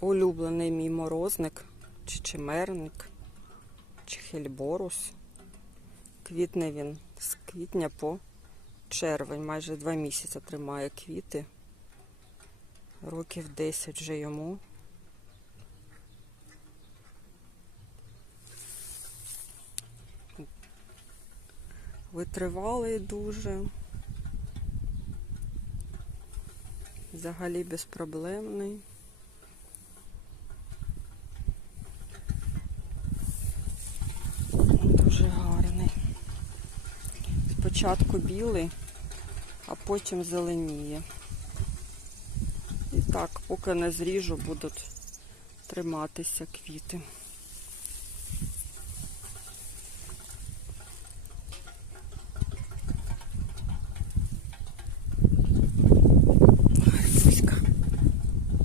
улюблений мій морозник, чи чимерник, чи хельборус. Квітне він з квітня по червень, майже два місяці тримає квіти. Років 10 вже йому. Витривалий дуже. Взагалі безпроблемний. Дуже гарний. Спочатку білий, а потім зеленіє. І так, поки не зріжу, будуть триматися квіти.